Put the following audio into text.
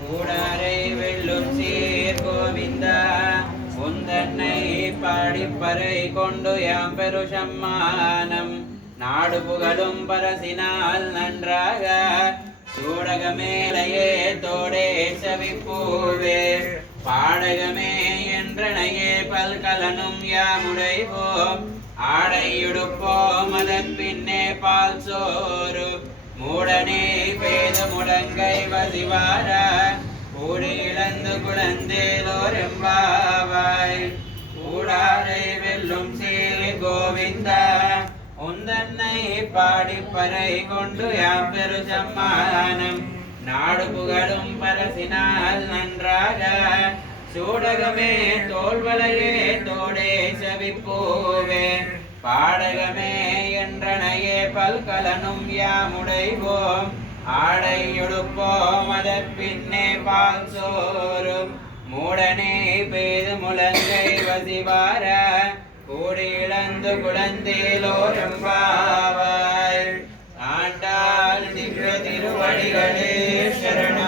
கூடாரை வெல்லும் சீர் கோவிந்தா உந்தன்னை பாடிப்பறை கொண்டு யாம் பெரு சம்மானம் நாடு புகழும் பரசினால் நன்றாக சூடகமேலையே தோடே சவிப்பூவே பாடகமே என்றனையே பல்கலனும் யாமுடைவோம் ஆடையுடுப்போம் அதன் பின்னே பால் சோறு மூடனே பேத முழங்கை வசிவார கூடி இழந்து குழந்தேலோரெம்பாவாய் கூடாரை வெல்லும் சீர் கோவிந்தா உந்தன்னை பாடிப்பறை கொண்டு யாம் பெரு சம்மானம் நாடு புகழும் பரசினால் நன்றாக சூடகமே தோல்வலையே தோடே சவிப்பூவே பாடகமே என்றனையே பல்கலனும் யாமுடைவோம் ஆடையொடுப்போம் அதற்பின்னே பால் சோறும் மூடனே பேது முழங்கை வசிவார கூடி இழந்து குழந்தேலோரெம்பாவாய் ஆண்டாள் திவ்ய திருவடிகளே சரணம்.